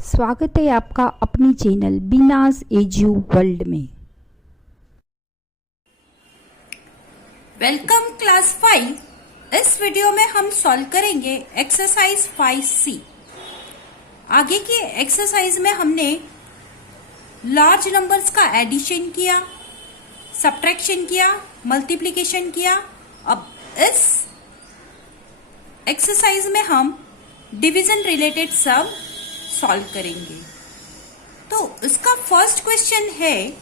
स्वागत है आपका अपनी चैनल बीनास एज्यू वर्ल्ड में। Welcome class 5। इस वीडियो में हम सॉल्व करेंगे एक्सरसाइज 5C। आगे की एक्सरसाइज में हमने लार्ज नंबर्स का एडिशन किया, सब्ट्रैक्शन किया, मल्टीप्लिकेशन किया। अब इस एक्सरसाइज में हम डिवीजन रिलेटेड सम सॉल्व करेंगे। तो इसका फर्स्ट क्वेश्चन है,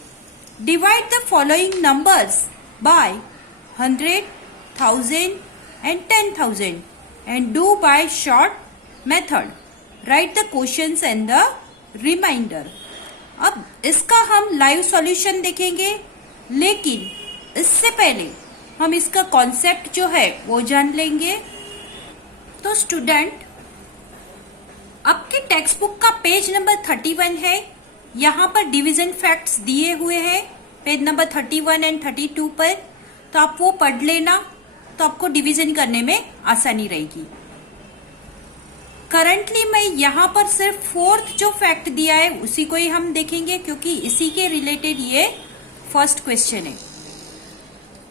divide the following numbers by 100, 1000 and 10,000 and do by short method. Write the questions and the remainder. अब इसका हम लाइव सॉल्यूशन देखेंगे, लेकिन इससे पहले हम इसका कॉन्सेप्ट जो है वो जान लेंगे। तो स्टूडेंट, आपके टेक्स्ट बुक का पेज नंबर 31 है। यहाँ पर डिवीजन फैक्ट्स दिए हुए हैं पेज नंबर 31 एंड 32 पर। तो आप वो पढ़ लेना, तो आपको डिवीजन करने में आसानी रहेगी। करंटली मैं यहाँ पर सिर्फ फोर्थ जो फैक्ट दिया है उसी को ही हम देखेंगे, क्योंकि इसी के रिलेटेड ये फर्स्ट क्वेश्चन है।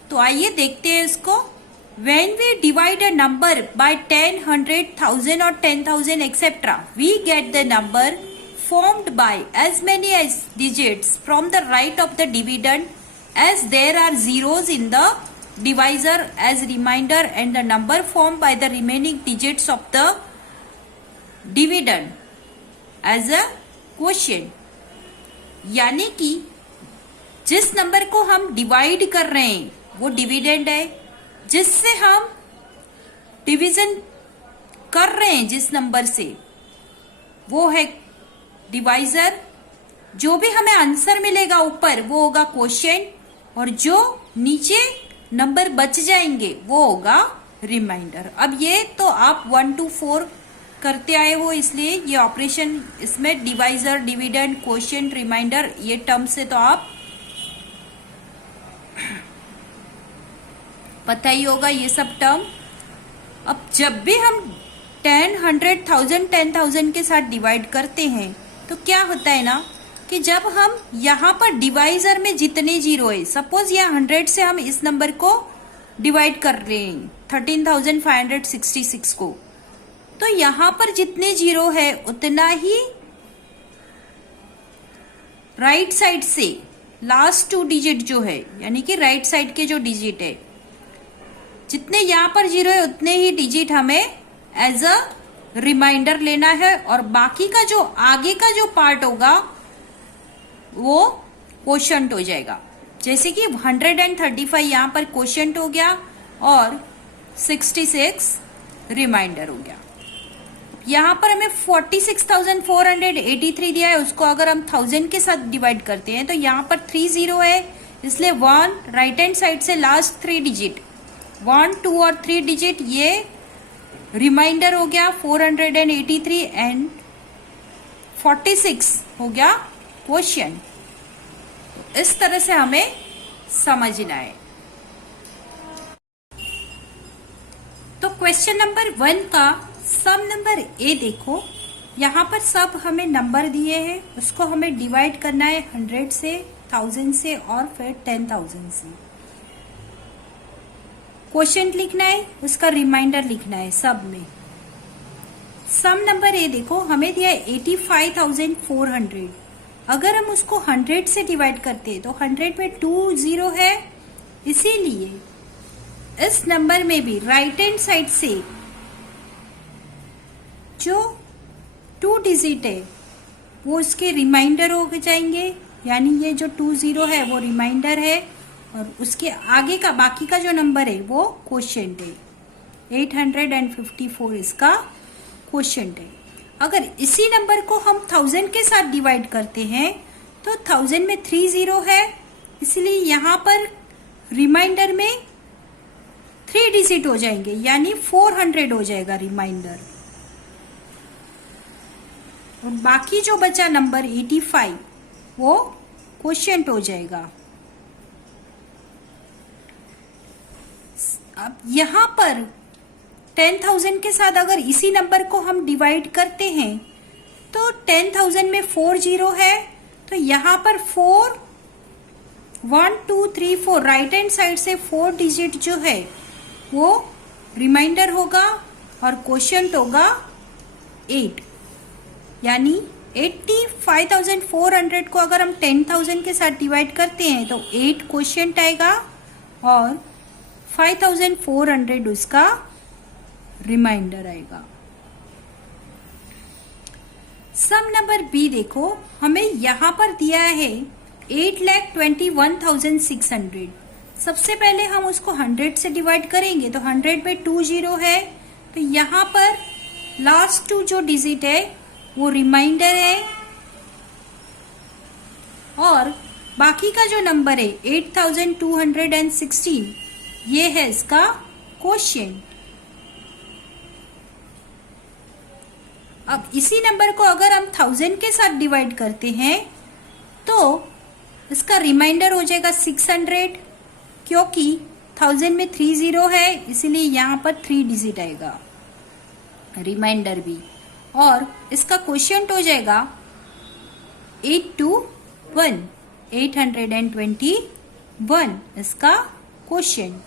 तो आइए देखते हैं इसको। When we divide a number by 10, 100, 1000 or 10,000 etc., we get the number formed by as many as digits from the right of the dividend as there are zeros in the divisor as remainder, and the number formed by the remaining digits of the dividend as a quotient। यानी कि जिस number को हम divide कर रहे हैं वो dividend है, जिससे हम डिवीजन कर रहे हैं जिस नंबर से वो है डिवाइजर। जो भी हमें आंसर मिलेगा ऊपर वो होगा क्वोशिएंट, और जो नीचे नंबर बच जाएंगे वो होगा रिमाइंडर। अब ये तो आप 1 to 4 करते आए हो, इसलिए ये ऑपरेशन इसमें डिवाइजर, डिविडेंड, क्वोशिएंट, रिमाइंडर ये टर्म से तो आप पता ही होगा ये सब टर्म। अब जब भी हम 10, 100, 1000, 10,000 के साथ डिवाइड करते हैं तो क्या होता है ना कि जब हम यहाँ पर डिवाइजर में जितने जीरो है, सपोज यहाँ 100 से हम इस नंबर को डिवाइड कर रहे हैं 13,566 को, तो यहाँ पर जितने जीरो है उतना ही राइट साइड से लास्ट 2 डिजिट जो है, यानी कि राइट साइड के जो डिजिट है, जितने यहाँ पर जीरो है उतने ही डिजिट हमें एज अ रिमाइंडर लेना है, और बाकी का जो आगे का जो पार्ट होगा वो क्वोशिएंट हो जाएगा। जैसे कि 135 यहाँ पर क्वोशिएंट हो गया और 66 रिमाइंडर हो गया। यहाँ पर हमें 46,483 दिया है, उसको अगर हम 1000 के साथ डिवाइड करते हैं तो यहाँ पर 3 जीरो है, इसलिए 1 राइट हैंड साइड से लास्ट 3 डिजिट 1, 2 और 3 डिजिट ये रिमाइंडर हो गया 483, एंड 46 हो गया क्वोशिएंट। इस तरह से हमें समझना है। तो क्वेश्चन नंबर 1 का सम नंबर ए देखो, यहाँ पर सब हमें नंबर दिए हैं, उसको हमें डिवाइड करना है 100 से, 1000 से और फिर 10,000 से। क्वोशिएंट लिखना है, उसका रिमाइंडर लिखना है सब में। सम नंबर ए देखो, हमें दिया है 85,400। अगर हम उसको 100 से डिवाइड करते हैं तो 100 में 2 जीरो है, इसीलिए इस नंबर में भी राइट हैंड साइड से जो 2 डिजिट है वो उसके रिमाइंडर हो जाएंगे, यानी ये जो 2 जीरो है वो रिमाइंडर है, और उसके आगे का बाकी का जो नंबर है वो क्वोशिएंट है। 854 इसका क्वोशिएंट है। अगर इसी नंबर को हम 1000 के साथ डिवाइड करते हैं तो 1000 में 3 जीरो है, इसलिए यहाँ पर रिमाइंडर में 3 डिजिट हो जाएंगे, यानी 400 हो जाएगा रिमाइंडर, और बाकी जो बचा नंबर 85 वो क्वोशिएंट हो जाएगा। अब यहाँ पर 10,000 के साथ अगर इसी नंबर को हम डिवाइड करते हैं तो 10,000 में 4 जीरो है, तो यहाँ पर 4 1 2 3 4 राइट हैंड साइड से 4 डिजिट जो है वो रिमाइंडर होगा और क्वोशिएंट होगा 8, यानी 85,400 को अगर हम 10,000 के साथ डिवाइड करते हैं तो 8 क्वोशिएंट आएगा और 5,400 उसका रिमाइंडर आएगा। सम नंबर बी देखो, हमें यहां पर दिया है 8,21,600। सबसे पहले हम उसको 100 से डिवाइड करेंगे तो 100 में 2 जीरो है, तो यहाँ पर लास्ट 2 जो डिजिट है वो रिमाइंडर है और बाकी का जो नंबर है 8,216 ये है इसका क्वोशिएंट। अब इसी नंबर को अगर हम 1000 के साथ डिवाइड करते हैं तो इसका रिमाइंडर हो जाएगा 600, क्योंकि 1000 में 3 जीरो है इसीलिए यहाँ पर 3 डिजिट आएगा रिमाइंडर भी, और इसका क्वोशिएंट हो जाएगा 821, 821 इसका क्वोशिएंट।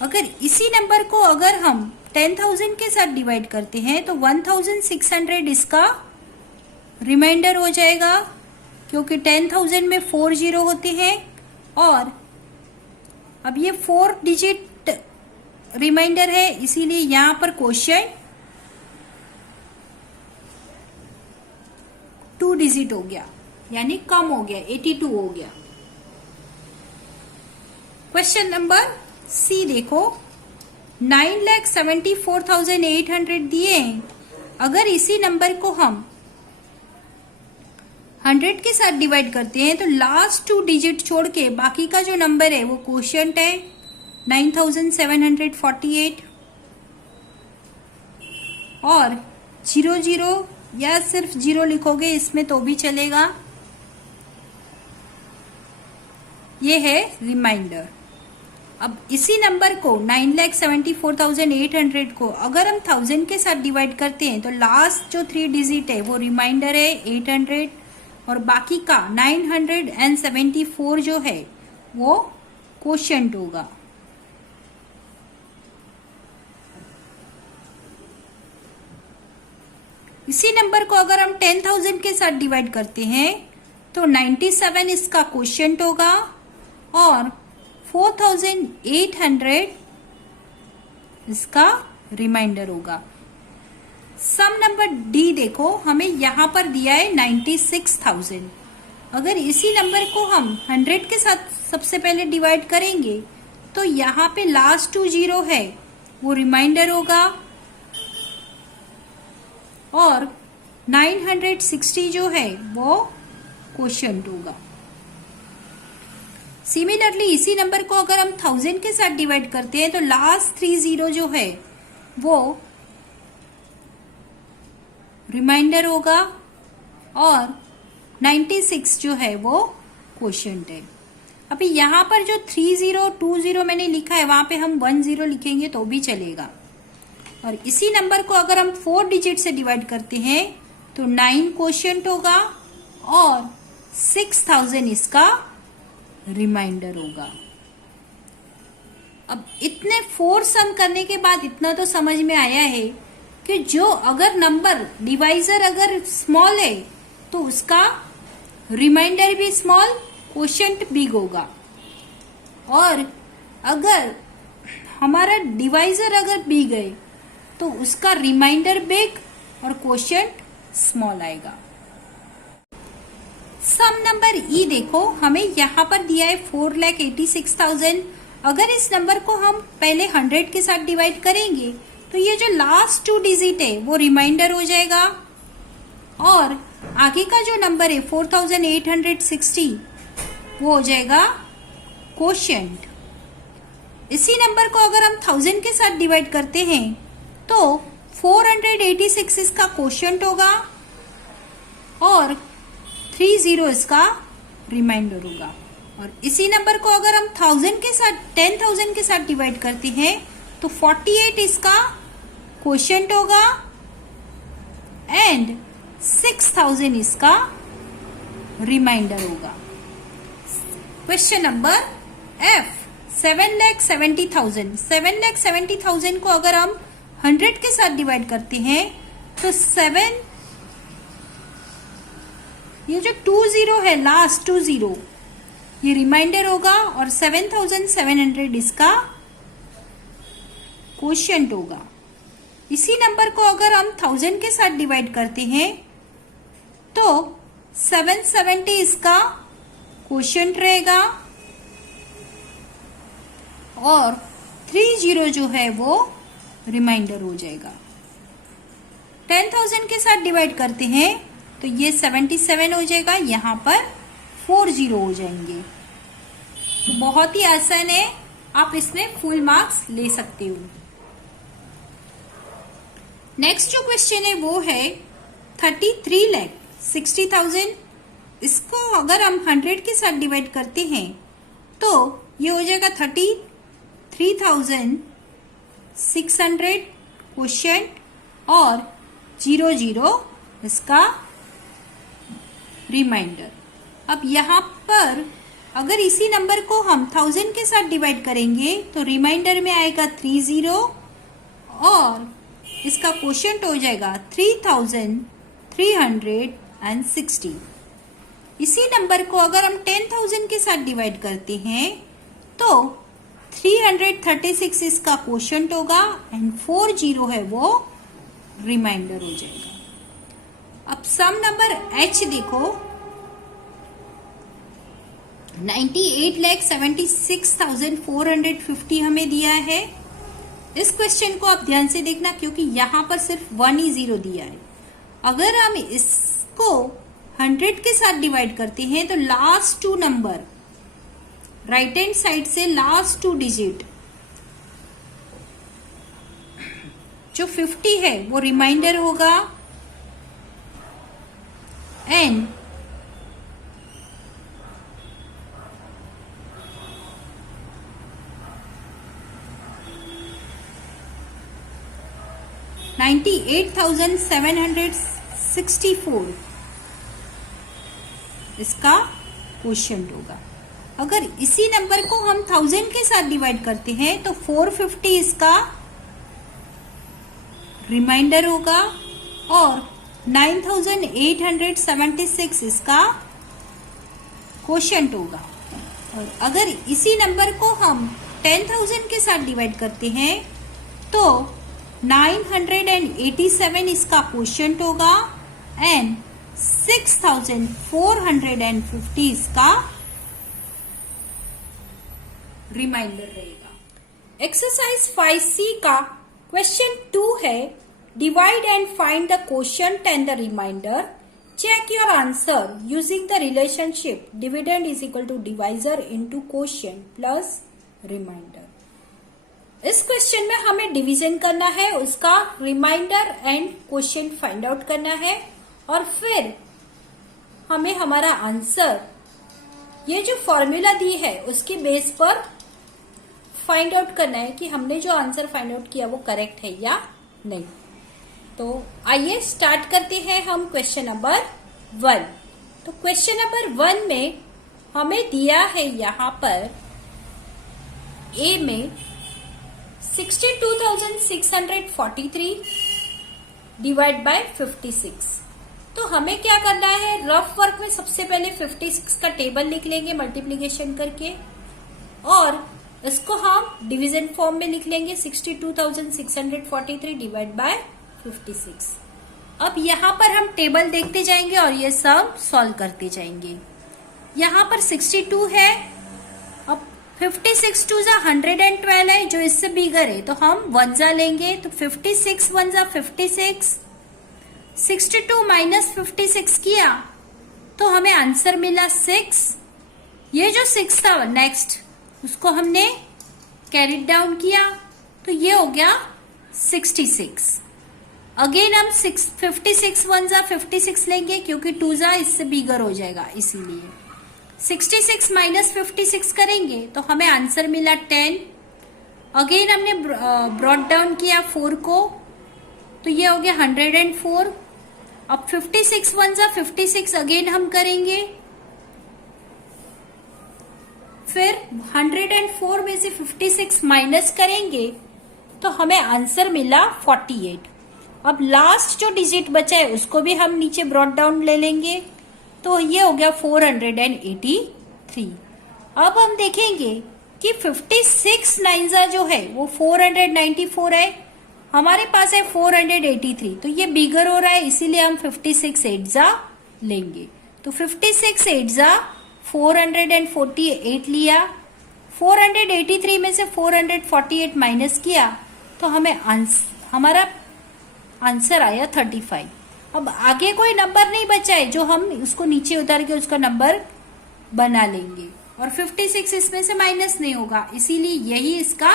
अगर इसी नंबर को अगर हम 10,000 के साथ डिवाइड करते हैं तो 1,600 इसका रिमाइंडर हो जाएगा, क्योंकि 10,000 में 4 जीरो होते हैं और अब ये 4 डिजिट रिमाइंडर है इसीलिए यहां पर क्वोशिएंट 2 डिजिट हो गया, यानी कम हो गया, 82 हो गया। क्वेश्चन नंबर सी देखो, 9,74,800 दिए हैं। अगर इसी नंबर को हम 100 के साथ डिवाइड करते हैं तो लास्ट 2 डिजिट छोड़ के बाकी का जो नंबर है वो क्वोशिएंट है 9,748 और 00 या सिर्फ 0 लिखोगे इसमें तो भी चलेगा, ये है रिमाइंडर। अब इसी नंबर को 9,74,800 को अगर हम 1000 के साथ डिवाइड करते हैं तो लास्ट जो 3 डिजिट है वो रिमाइंडर है 800 और बाकी का 974 जो है वो क्वोशिएंट होगा। इसी नंबर को अगर हम 10,000 के साथ डिवाइड करते हैं तो 97 इसका क्वोशिएंट होगा और 4,800 इसका रिमाइंडर होगा। सम नंबर डी देखो, हमें यहां पर दिया है 96,000। अगर इसी नंबर को हम 100 के साथ सबसे पहले डिवाइड करेंगे तो यहाँ पे लास्ट 2 जीरो है वो रिमाइंडर होगा और 960 जो है वो क्वोशिएंट होगा। सिमिलरली इसी नंबर को अगर हम 1000 के साथ डिवाइड करते हैं तो लास्ट 3 जीरो जो है वो रिमाइंडर होगा और 96 जो है वो क्वोशिएंट है। अभी यहाँ पर जो 3020 मैंने लिखा है वहां पे हम 10 लिखेंगे तो भी चलेगा। और इसी नंबर को अगर हम 4 डिजिट से डिवाइड करते हैं तो 9 क्वोशिएंट होगा और 6000 इसका रिमाइंडर होगा। अब इतने 4 सम करने के बाद इतना तो समझ में आया है कि जो अगर नंबर डिवाइजर अगर स्मॉल है तो उसका रिमाइंडर भी स्मॉल, क्वोशिएंट बिग होगा, और अगर हमारा डिवाइजर अगर बिग है तो उसका रिमाइंडर बिग और क्वोशिएंट स्मॉल आएगा। सम नंबर ई देखो, हमें यहां पर दिया है 4,86,000। अगर इस नंबर को हम पहले 100 के साथ डिवाइड करेंगे तो ये जो लास्ट 2 डिजिट है वो रिमाइंडर हो जाएगा और आगे का जो नंबर है 4,860 वो हो जाएगा क्वोशिएंट। इसी नंबर को अगर हम 1000 के साथ डिवाइड करते हैं तो 486 इसका क्वोशिएंट होगा और 30 इसका रिमाइंडर होगा। और इसी नंबर को अगर हम 1000 के साथ 10,000 के साथ डिवाइड करते हैं तो 48 इसका क्वोशिएंट होगा एंड 6000 इसका रिमाइंडर होगा। Question number F, 7,70,000। 7,70,000 को अगर हम 100 के साथ डिवाइड करते हैं तो 7, ये जो 20 है, लास्ट 20, ये रिमाइंडर होगा और 7,700 इसका क्वोशिएंट होगा। इसी नंबर को अगर हम 1000 के साथ डिवाइड करते हैं तो 770 इसका क्वोशिएंट रहेगा और 30 जो है वो रिमाइंडर हो जाएगा। 10,000 के साथ डिवाइड करते हैं तो ये 77 हो जाएगा, यहां पर 40 हो जाएंगे। तो बहुत ही आसान है, आप इसमें फुल मार्क्स ले सकते हो। नेक्स्ट जो क्वेश्चन है वो है 33,60,000। इसको अगर हम 100 के साथ डिवाइड करते हैं तो ये हो जाएगा 33,600 क्वोशिएंट और 00 इसका रिमाइंडर। अब यहाँ पर अगर इसी नंबर को हम 1000 के साथ डिवाइड करेंगे तो रिमाइंडर में आएगा 30 और इसका क्वोशिएंट हो जाएगा 3,360। इसी नंबर को अगर हम 10,000 के साथ डिवाइड करते हैं तो 336 इसका क्वोशिएंट होगा एंड 40 है वो रिमाइंडर हो जाएगा। अब सम नंबर H देखो, 98,76,450 हमें दिया है। इस क्वेश्चन को आप ध्यान से देखना क्योंकि यहां पर सिर्फ 1 ही 0 दिया है। अगर हम इसको 100 के साथ डिवाइड करते हैं तो last 2 number right hand side से लास्ट 2 डिजिट जो 50 है वो रिमाइंडर होगा एंड $98,764 इसका क्वोशिएंट होगा। अगर इसी नंबर को हम 1000 के साथ डिवाइड करते हैं तो 450 इसका रिमाइंडर होगा और 9,876 इसका क्वोशिएंट होगा। और अगर इसी नंबर को हम 10,000 के साथ डिवाइड करते हैं तो 987 इसका क्वोशिएंट होगा एंड 6,450 इसका रिमाइंडर रहेगा। एक्सरसाइज 5C का क्वेश्चन 2 है, divide and find the quotient and the remainder. Check your answer using the relationship dividend is equal to divisor into quotient plus remainder. इस क्वेश्चन में हमें डिवीजन करना है, उसका remainder and quotient find out करना है और फिर हमें हमारा आंसर ये जो फॉर्मूला दी है उसके बेस पर फाइंड आउट करना है कि हमने जो आंसर फाइंड आउट किया वो करेक्ट है या नहीं। तो आइए स्टार्ट करते हैं हम क्वेश्चन नंबर 1। तो क्वेश्चन नंबर 1 में हमें दिया है यहाँ पर ए में 62,643 डिवाइड बाय 56। तो हमें क्या करना है, रफ वर्क में सबसे पहले 56 का टेबल लिख लेंगे मल्टीप्लिकेशन करके और इसको हम डिवीजन फॉर्म में लिख लेंगे 62,643 डिवाइड बाय 56। अब यहाँ पर हम टेबल देखते जाएंगे और ये सब सॉल्व करते जाएंगे। यहाँ पर 62 है, अब 56 टू जा 112 है जो इससे बिगर है तो हम 1 जा लेंगे तो 56 1 जा 56, 62 माइनस 56 किया तो हमें आंसर मिला 6। ये जो 6 था नेक्स्ट उसको हमने कैरी डाउन किया तो ये हो गया 66। अगेन हम 56 1 जा 56 लेंगे क्योंकि 2 जा इससे बिगर हो जाएगा, इसीलिए 66 माइनस 56 करेंगे तो हमें आंसर मिला 10। अगेन हमने ब्रॉट डाउन किया 4 को तो ये हो गया 104 अब 56 वन जा 56 अगेन हम करेंगे, फिर 104 में से 56 माइनस करेंगे तो हमें आंसर मिला 48। अब लास्ट जो डिजिट बचा है उसको भी हम नीचे ब्रॉट डाउन ले लेंगे, तो ये हो गया 483। अब हम देखेंगे कि 56 नाइन्जा जो है वो 494 है, हमारे पास है 483, तो ये बिगर हो रहा है, इसीलिए हम 56 एट्जा लेंगे। तो 56 एट्जा 448 लिया, 483 में से 448 माइनस किया तो हमारा आंसर आया 35। अब आगे कोई नंबर नहीं बचा है जो हम उसको नीचे उतार के उसका नंबर बना लेंगे, और 56 इसमें से माइनस नहीं होगा, इसीलिए यही इसका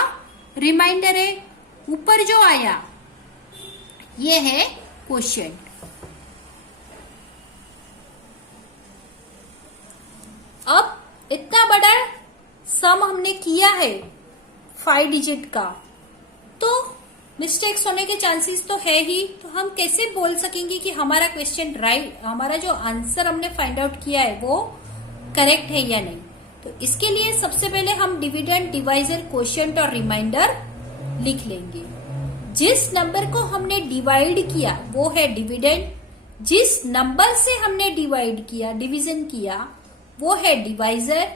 रिमाइंडर है। ऊपर जो आया ये है क्वोशिएंट। अब इतना बड़ा सम हमने किया है 5 डिजिट का, तो मिस्टेक्स होने के चांसेस तो है ही, तो हम कैसे बोल सकेंगे कि हमारा क्वेश्चन राइट, हमारा जो आंसर हमने फाइंड आउट किया है वो करेक्ट है या नहीं। तो इसके लिए सबसे पहले हम डिविडेंड, डिवाइजर, क्वोशिएंट और रिमाइंडर लिख लेंगे। जिस नंबर को हमने डिवाइड किया वो है डिविडेंड, जिस नंबर से हमने डिवाइड किया, डिवीजन किया, वो है डिवाइजर,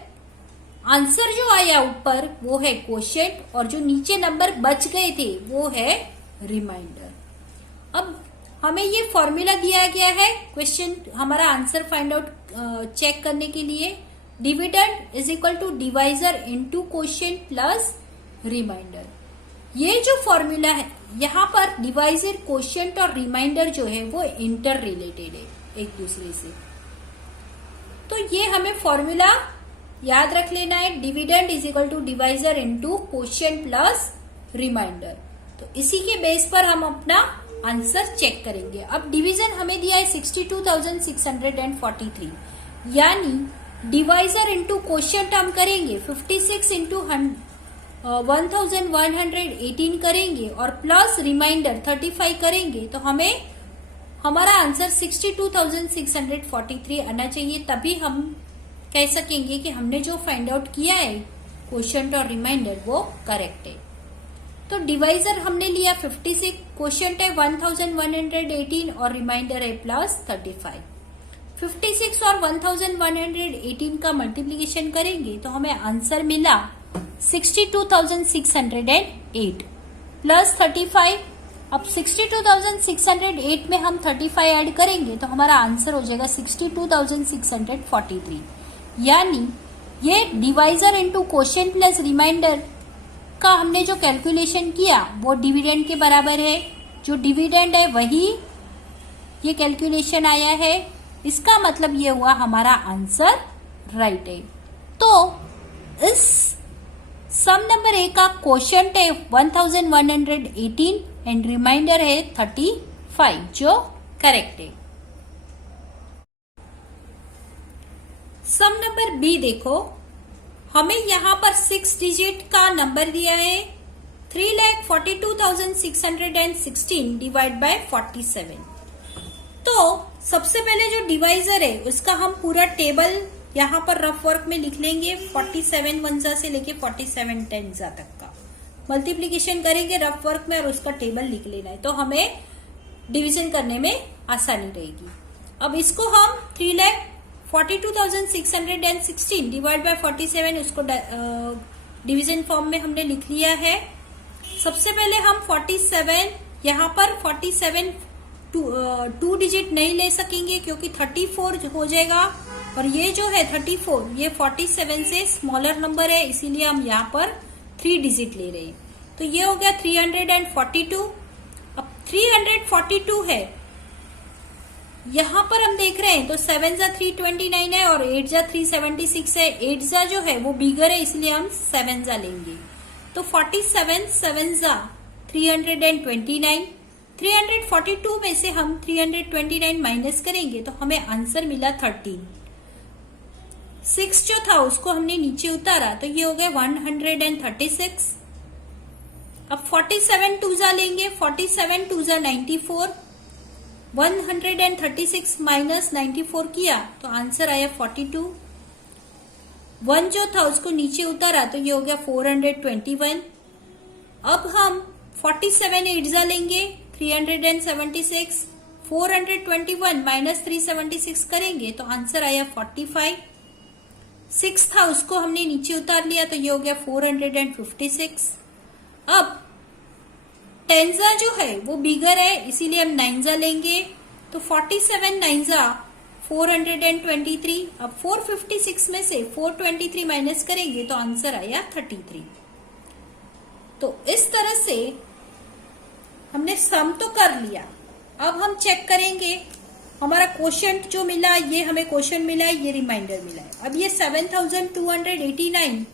आंसर जो आया ऊपर वो है क्वोशिएंट, और जो नीचे नंबर बच गए थे वो है रिमाइंडर। अब हमें ये फॉर्मूला दिया गया है क्वेश्चन, हमारा आंसर फाइंड आउट चेक करने के लिए, dividend is equal to divisor into quotient plus remainder. ये जो फॉर्मूला है यहाँ पर डिवाइजर, क्वोशिएंट और रिमाइंडर जो है वो इंटर रिलेटेड है एक दूसरे से, तो ये हमें फॉर्मूला याद रख लेना है, dividend is equal to divisor into quotient plus remainder. तो इसी के बेस पर हम अपना आंसर चेक करेंगे। अब डिवीजन हमें दिया है 62,643, यानी डिवाइजर इनटू क्वोशिएंट हम करेंगे 56 इंटू 1118 करेंगे और प्लस रिमाइंडर 35 करेंगे, तो हमें हमारा आंसर 62,643 आना चाहिए, तभी हम कह सकेंगे कि हमने जो फाइंड आउट किया है क्वोशिएंट और रिमाइंडर वो करेक्ट है। तो डिवाइजर हमने लिया 56, क्वोशिएंट है 1118 और रिमाइंडर है प्लस 35। 56 और 1118 का मल्टीप्लीकेशन करेंगे तो हमें आंसर मिला 62,608 प्लस 35। अब 62,608 में हम 35 ऐड करेंगे तो हमारा आंसर हो जाएगा 62,643, यानी ये divisor into quotient plus remainder का हमने जो कैलकुलेशन किया वो डिविडेंड के बराबर है, जो डिविडेंड है वही ये कैलकुलेशन आया है, इसका मतलब ये हुआ हमारा आंसर राइट है। तो इस सम नंबर ए का क्वोशिएंट है 1118 एंड रिमाइंडर है 35 जो करेक्ट है। सम नंबर बी देखो, हमें यहाँ पर 6 डिजिट का नंबर दिया है 3,42,616 डिवाइड बाय 47। तो सबसे पहले जो डिवाइजर है उसका हम पूरा टेबल यहाँ पर रफ वर्क में लिख लेंगे, 47 वंजा से लेके 47 टेंजा तक का मल्टीप्लीकेशन करेंगे रफ वर्क में और उसका टेबल लिख लेना है, तो हमें डिवीजन करने में आसानी रहेगी। अब इसको हम 3,42,616 डिवाइड बाय 47 उसको डिवीजन फॉर्म में हमने लिख लिया है। सबसे पहले हम 47 यहाँ पर 47 टू डिजिट नहीं ले सकेंगे क्योंकि 34 हो जाएगा, और ये जो है 34 ये 47 से स्मॉलर नंबर है, इसीलिए हम यहाँ पर 3 डिजिट ले रहे हैं। तो ये हो गया 342। अब 342 है, यहाँ पर हम देख रहे हैं तो 7 जा 329 है और 8 जा 376 है, 8 जा जो है वो बिगर है इसलिए हम 7 जा लेंगे। तो 47 7 जा 329, 342 में से हम 329 माइनस करेंगे तो हमें आंसर मिला 13। 6 जो था उसको हमने नीचे उतारा तो ये हो गया 136। अब 47 टू जा लेंगे, 47 टू जा 94, 136 माइनस 94 किया तो आंसर आया 42। 1 जो था उसको नीचे उतारा तो ये हो गया 421। अब हम 47 एट्जा लेंगे 376। 421 माइनस 376 करेंगे तो आंसर आया 45। 6 था उसको हमने नीचे उतार लिया तो ये हो गया 456। अब टेंजा जो है वो बिगर है इसीलिए हम नाइन्जा लेंगे तो 47 नाइन्जा 423। अब 456 में से 423 माइनस करेंगे तो आंसर आया 33। तो इस तरह से हमने सम तो कर लिया। अब हम चेक करेंगे हमारा क्वोशंट जो मिला, ये हमें क्वोशंट मिला है, ये रिमाइंडर मिला है। अब ये 7289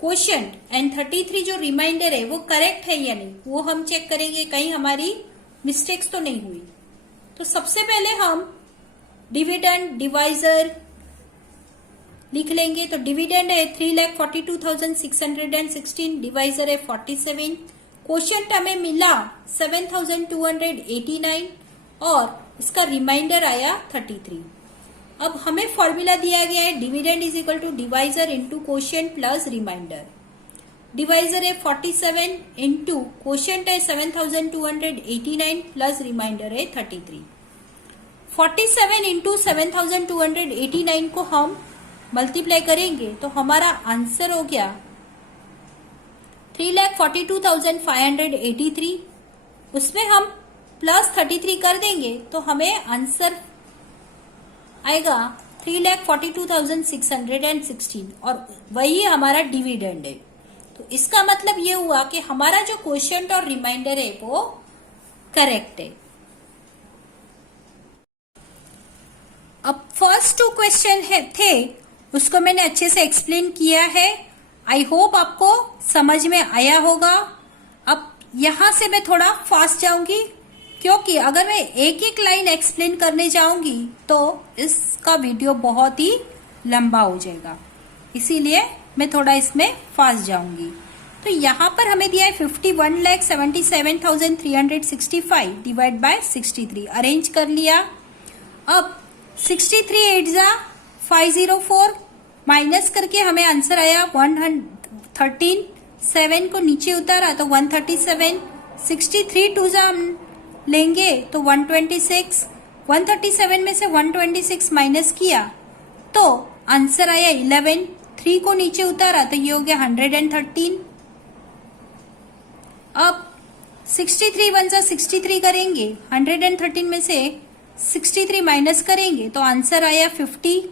क्वोशंट एंड 33 जो रिमाइंडर है वो करेक्ट है या नहीं, वो हम चेक करेंगे कहीं हमारी मिस्टेक्स तो नहीं हुई। तो सबसे पहले हम डिविडेंड डिवाइजर लिख लेंगे। तो डिविडेंड है 3,42,616, डिवाइजर है 47, क्वोशंट हमें मिला 7289 और इसका रिमाइंडर आया 33। अब हमें फॉर्मूला दिया गया है dividend is equal to divisor into quotient plus remainder. Divisor है 47 इंटू क्वोशंट है 7289 प्लस रिमाइंडर है 33। 47 इंटू 7289 को हम मल्टीप्लाई करेंगे तो हमारा आंसर हो गया 3,42,583। उसमें हम प्लस 33 कर देंगे तो हमें आंसर आएगा 3,42,616 और वही हमारा डिविडेंड है। तो इसका मतलब ये हुआ कि हमारा जो क्वोशंट और रिमाइंडर है वो करेक्ट है। अब फर्स्ट 2 क्वेश्चन थे उसको मैंने अच्छे से एक्सप्लेन किया है। आई होप आपको समझ में आया होगा। अब यहां से मैं थोड़ा फास्ट जाऊंगी क्योंकि अगर मैं एक एक लाइन एक्सप्लेन करने जाऊंगी तो इसका वीडियो बहुत ही लंबा हो जाएगा, इसीलिए मैं थोड़ा इसमें फास्ट जाऊंगी। तो यहाँ पर हमें दिया है 51,77,365 डिवाइड बाय 63। अरेंज कर लिया। अब 63 8 जा 504 माइनस करके हमें आंसर आया 113। 7 को नीचे उतारा तो 137। 63 2 जा हम लेंगे तो 126। 137 में से 126 माइनस किया तो आंसर आया 11। 3 को नीचे उतारा तो ये हो गया 113। अब 63 1 जा 63 करेंगे, 113 में से 63 माइनस करेंगे तो आंसर आया 50।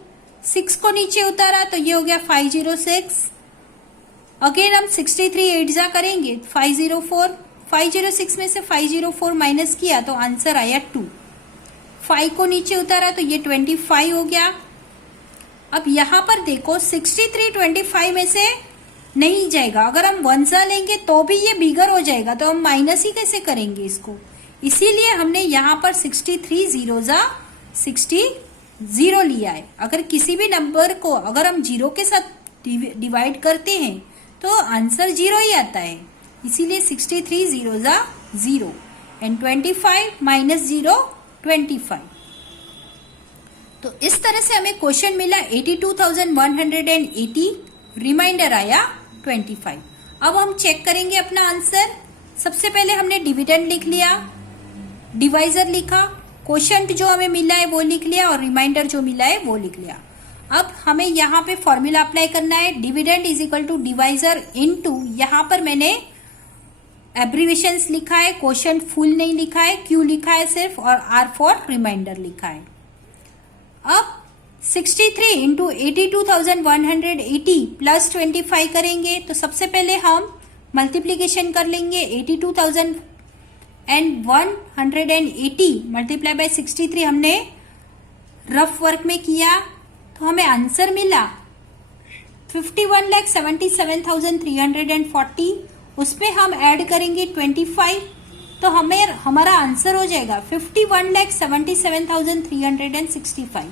6 को नीचे उतारा तो ये हो गया 506। अगेन हम 63 8 जा करेंगे 504। 506 में से 504 माइनस किया तो आंसर आया 2। 5 को नीचे उतारा तो ये 25 हो गया। अब यहां पर देखो 63 25 में से नहीं जाएगा, अगर हम 1 जा लेंगे तो भी ये बिगर हो जाएगा, तो हम माइनस ही कैसे करेंगे इसको। इसीलिए हमने यहाँ पर 63 0 जा 60 0 लिया है। अगर किसी भी नंबर को अगर हम 0 के साथ डिवाइड करते हैं तो आंसर 0 ही आता है। इसीलिए 63 0 जा 0 एंड 25 माइनस 0 25। तो इस तरह से हमें क्वेश्चन मिला 82,180, रिमाइंडर आया 25। अब हम चेक करेंगे अपना आंसर। सबसे पहले हमने डिविडेंड लिख लिया, डिवाइजर लिखा, क्वोशंट जो हमें मिला है वो लिख लिया और रिमाइंडर जो मिला है वो लिख लिया। अब हमें यहाँ पे फॉर्मूला अप्लाई करना है, dividend is equal to divisor into, यहाँ पर मैंने एब्रीविएशंस लिखा है, क्वोशंट फुल नहीं लिखा है, क्यू लिखा है सिर्फ और आर फॉर रिमाइंडर लिखा है। अब 63 इंटू 82,180 प्लस 25 करेंगे तो सबसे पहले हम मल्टीप्लीकेशन कर लेंगे। 82,180 मल्टीप्लाई बाय 63 हमने रफ वर्क में किया तो हमें आंसर मिला 51,77,340। उसमें हम ऐड करेंगे 25 तो हमें हमारा आंसर हो जाएगा 51,77,365।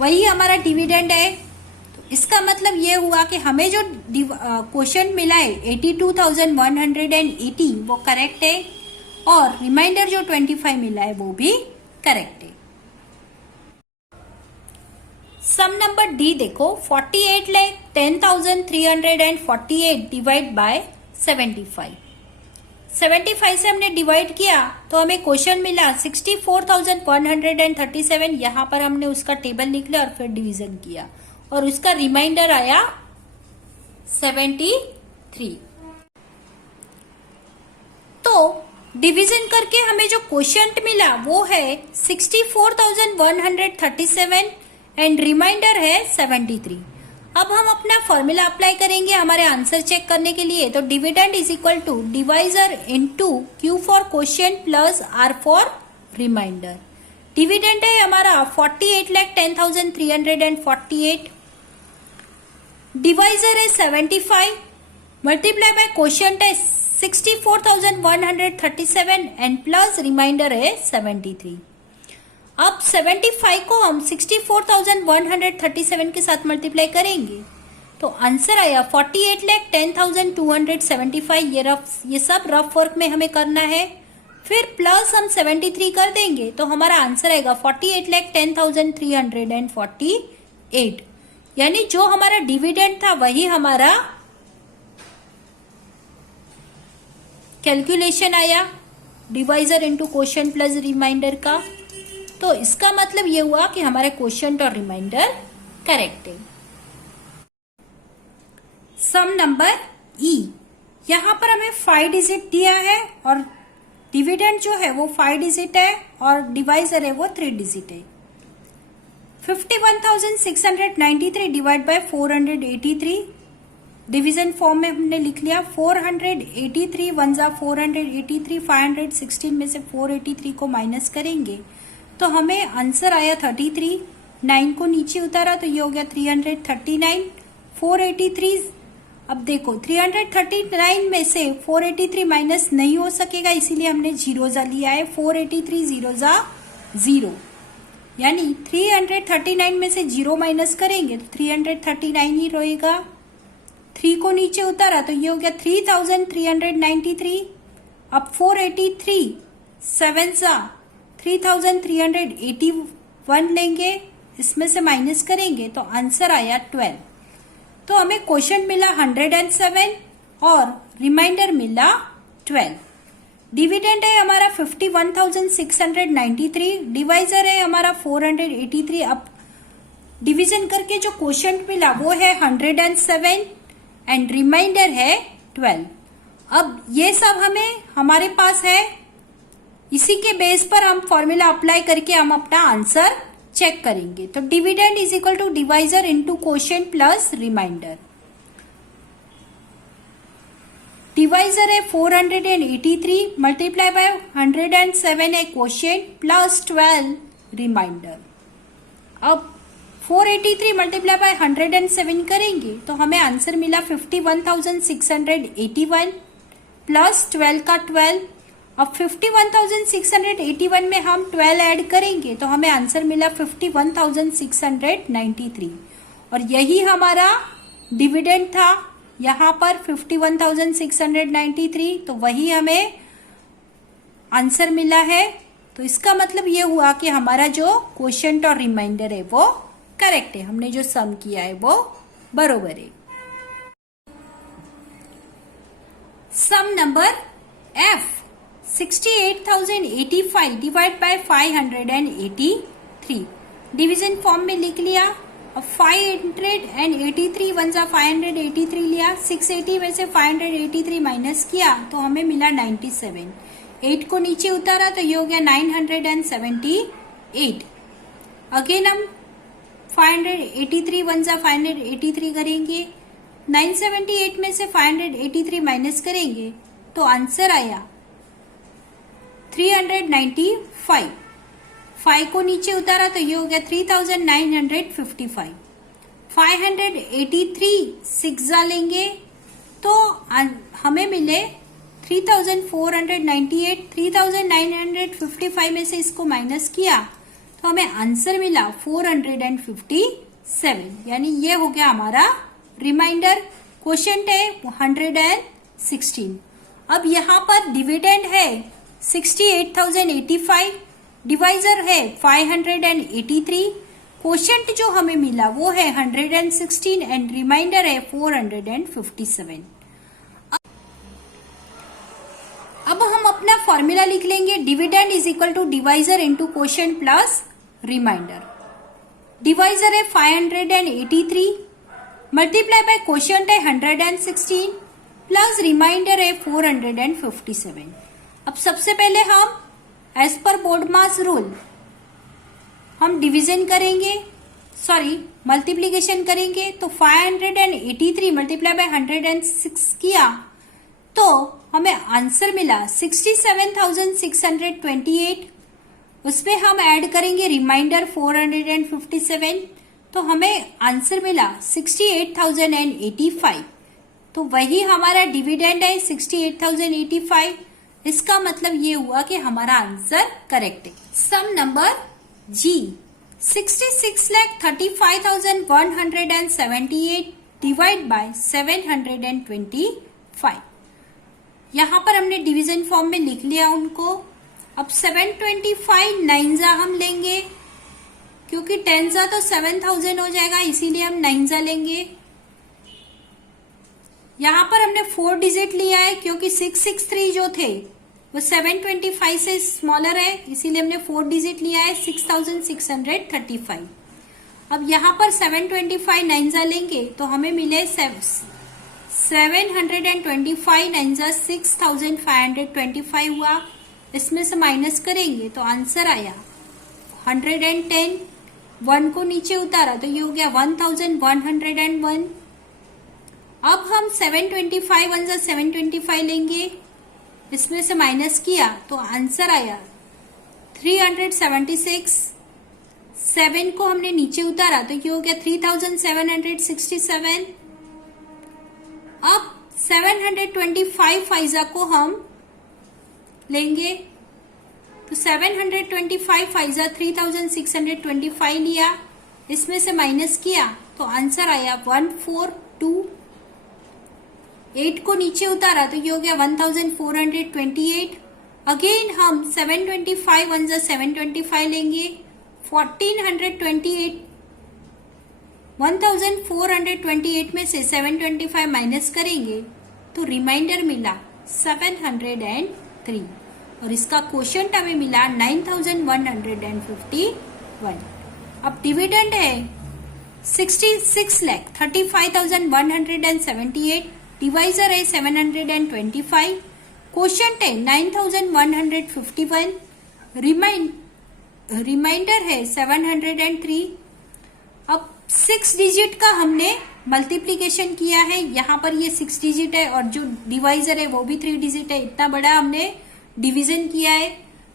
वही हमारा डिविडेंड है। तो इसका मतलब ये हुआ कि हमें जो क्वोशंट मिला है 82,180 वो करेक्ट है और रिमाइंडर जो 25 मिला है वो भी करेक्ट है। सम नंबर डी देखो, 48,10,348 डिवाइड बाय 75। 75 से हमने डिवाइड किया तो हमें क्वेश्चन मिला 64,137। यहां पर हमने उसका टेबल निकला और फिर डिवीजन किया और उसका रिमाइंडर आया 73। तो डिवीजन करके हमें जो क्वोशंट मिला वो है 64,137 एंड रिमाइंडर है 73। अब हम अपना फॉर्मूला अप्लाई करेंगे हमारे आंसर चेक करने के लिए। तो dividend is equal to divisor into Q for quotient plus R for remainder. Dividend है हमारा 48,10,348, डिवाइजर है 75, मल्टीप्लाई बाय क्वोशंट है 64,137 एंड प्लस रिमाइंडर है 73। अब 75 को हम 64,137 के साथ मल्टीप्लाई करेंगे तो आंसर आया 48,10,275। ये सब रफ वर्क में हमें करना है। फिर प्लस हम 73 कर देंगे तो हमारा आंसर आएगा 48,10,348। यानी जो हमारा डिविडेंड था वही हमारा कैलकुलेशन आया, divisor into quotient plus remainder का। तो इसका मतलब ये हुआ कि हमारे क्वोशंट और रिमाइंडर करेक्ट है। सम नंबर ई, यहां पर हमें 5 डिजिट दिया है और डिविडेंड जो है वो 5 डिजिट है और डिवाइजर है वो 3 डिजिट है। 51,693 डिवाइड बाय 483, डिवीजन फॉर्म में हमने लिख लिया। 483 वन जा 483, 516 में से 483 को माइनस करेंगे तो हमें आंसर आया 33। 9 को नीचे उतारा तो ये हो गया 339। 483, अब देखो 339 में से 483 माइनस नहीं हो सकेगा इसीलिए हमने जीरो जा लिया है। 483 जीरो जा 0, यानी 339 में से 0 माइनस करेंगे तो 339 ही रहेगा। 3 को नीचे उतारा तो ये हो गया 3,393। अब 483 7 जा 3,381 लेंगे, इसमें से माइनस करेंगे तो आंसर आया 12। तो हमें क्वोशंट मिला 107 और रिमाइंडर मिला 12। डिविडेंड है हमारा 51,693, डिवाइजर है हमारा 483। अब डिवीजन करके जो क्वोशंट मिला वो है 107 एंड रिमाइंडर है 12। अब ये सब हमारे पास है, इसी के बेस पर हम फॉर्मूला अप्लाई करके हम अपना आंसर चेक करेंगे। तो dividend is equal to divisor into quotient plus remainder. Divisor है 483 मल्टीप्लाई बाय 107 है क्वोशंट प्लस 12 रिमाइंडर। अब 483 मल्टीप्लाई बाय 107 करेंगे तो हमें आंसर मिला 51,681 प्लस 12 का 12। अब 51,681 में हम 12 ऐड करेंगे तो हमें आंसर मिला 51,693 और यही हमारा डिविडेंड था यहाँ पर 51,693। तो वही हमें आंसर मिला है। तो इसका मतलब ये हुआ कि हमारा जो क्वोशंट और रिमाइंडर है वो करेक्ट है, हमने जो सम किया है वो बरोबर है। Sum number F, 68,085 divide by 583, division form में लिख लिया। अब 583 वन जा 583 लिया, 680 में से 583 माइनस किया तो हमें मिला 97। 8 को नीचे उतारा तो ये हो गया 978। अगेन हम 583 वन जा 583 करेंगे, 978 में से 583 माइनस करेंगे तो आंसर आया 395। 5 को नीचे उतारा तो ये हो गया 3,955। 583 6 जा लेंगे तो हमें मिले 3,498। 3,955 में से इसको माइनस किया तो हमें आंसर मिला 457, यानी ये हो गया हमारा रिमाइंडर। क्वोशंट है 116। अब यहाँ पर डिविडेंड है 68,085 डिवाइजर है 583, क्वोशंट जो हमें मिला वो है 116 एंड रिमाइंडर है 457। अब हम अपना फॉर्मूला लिख लेंगे, dividend is equal to divisor into quotient plus remainder. Divisor है 583 मल्टीप्लाई बाय क्वोशंट है 116 प्लस रिमाइंडर है 457। अब सबसे पहले हम एज पर बोर्ड मास रूल हम डिवीजन करेंगे, सॉरी मल्टीप्लीकेशन करेंगे। तो 583 मल्टीप्लाई बाय 106 किया तो हमें आंसर मिला 67,628। उसमें हम ऐड करेंगे रिमाइंडर 457 तो हमें आंसर मिला 68,085। तो वही हमारा डिविडेंड है 68,085। इसका मतलब ये हुआ कि हमारा आंसर करेक्ट है। Sum number ji 66,35,178 divide by 725। यहां पर हमने डिवीजन फॉर्म में लिख लिया उनको। अब 725 9 हम लेंगे क्योंकि 10 तो 7,000 हो जाएगा, इसीलिए हम 9 लेंगे। यहां पर हमने 4 डिजिट लिया है क्योंकि 663 जो थे वो 725 से स्मॉलर है, इसीलिए हमने 4 डिजिट लिया है 6,635। अब यहां पर 725 9 लेंगे तो हमें मिले 725 9 6,525 हुआ। इसमें से माइनस करेंगे तो आंसर आया 110। 1 को नीचे उतारा तो ये हो गया 1,101। अब हम 725 1 725 लेंगे, इसमें से माइनस किया तो आंसर आया 376। 7 को हमने नीचे उतारा तो ये हो गया 3,767। अब 725 फाइजा को हम लेंगे तो 725 फाइजा 3,625 लिया, इसमें से माइनस किया तो आंसर आया 142। 8 को नीचे उतारा तो ये हो गया 1,428। अगेन हम 725 1 725 लेंगे, 1,428 1,428 में से 725 माइनस करेंगे तो रिमाइंडर मिला 703 और इसका क्वोशंट हमें मिला 9,151। अब डिविडेंड है 66,35,178, डिवाइजर है 725, क्वोशंट है 9,151, रिमाइंडर है 703। अब 6 डिजिट का हमने मल्टीप्लीकेशन किया है, यहाँ पर ये 6 डिजिट है और जो डिवाइजर है वो भी 3 डिजिट है। इतना बड़ा हमने डिवीजन किया है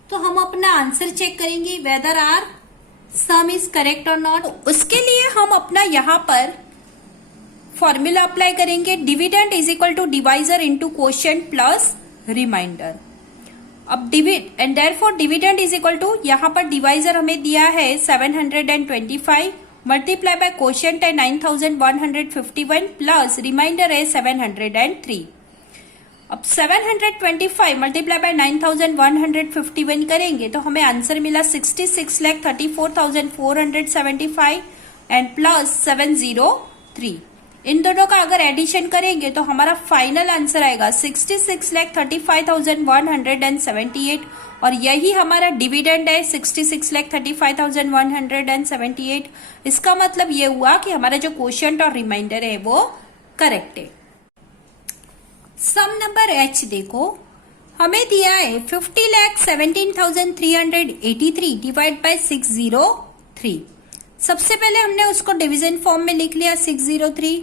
तो हम अपना आंसर चेक करेंगे whether our sum is correct और नॉट। उसके लिए हम अपना यहाँ पर फॉर्मूला अप्लाई करेंगे, dividend is equal to divisor into quotient plus remainder. अब and therefore dividend is equal to, यहाँ पर डिवाइजर हमें दिया है 725 मल्टीप्लाई बाय क्वोशंट है 9,151 प्लस रिमाइंडर है 703। अब 725 मल्टीप्लाई बाय 9,151 करेंगे तो हमें आंसर मिला 66,34,475 एंड प्लस 703। इन दोनों का अगर एडिशन करेंगे तो हमारा फाइनल आंसर आएगा 66,35,178 और यही हमारा डिविडेंड है 66,35,178। इसका मतलब ये हुआ कि हमारा जो क्वोशंट और रिमाइंडर है वो करेक्ट है। सम नंबर एच देखो, हमें दिया है 50,17,383 डिवाइड बाय 603। सबसे पहले हमने उसको डिवीजन फॉर्म में लिख लिया 603।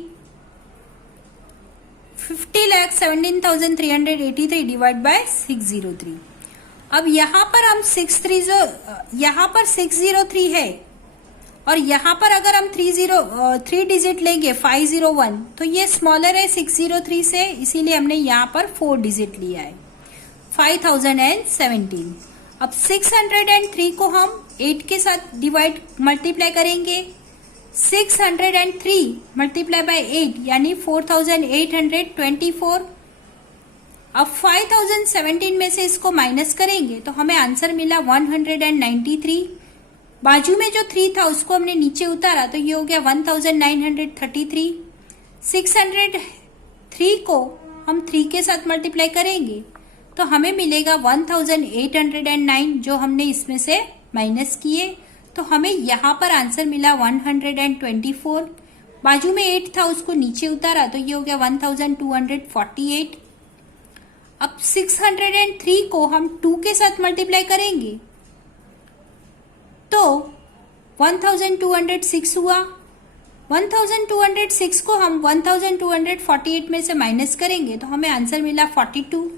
50,17,383 डिवाइड बाय 603। अब यहाँ पर हम 603 है और यहाँ पर अगर हम 3 डिजिट लेंगे 501 तो ये स्मॉलर है 603 से, इसीलिए हमने यहाँ पर 4 डिजिट लिया है 5,017। अब 603 को हम 8 के साथ मल्टीप्लाई करेंगे। 603 मल्टीप्लाई बाय 8 यानी 4,824। अब 5017 में से इसको माइनस करेंगे तो हमें आंसर मिला 193। बाजू में जो 3 था उसको हमने नीचे उतारा तो ये हो गया 1933। 603 को हम 3 के साथ मल्टीप्लाई करेंगे तो हमें मिलेगा 1809, जो हमने इसमें से माइनस किए तो हमें यहाँ पर आंसर मिला 124। बाजू में 8 था उसको नीचे उतारा तो ये हो गया 1248। अब 603 को हम 2 के साथ मल्टीप्लाई करेंगे तो 1206 हुआ। 1206 को हम 1248 में से माइनस करेंगे तो हमें आंसर मिला 42।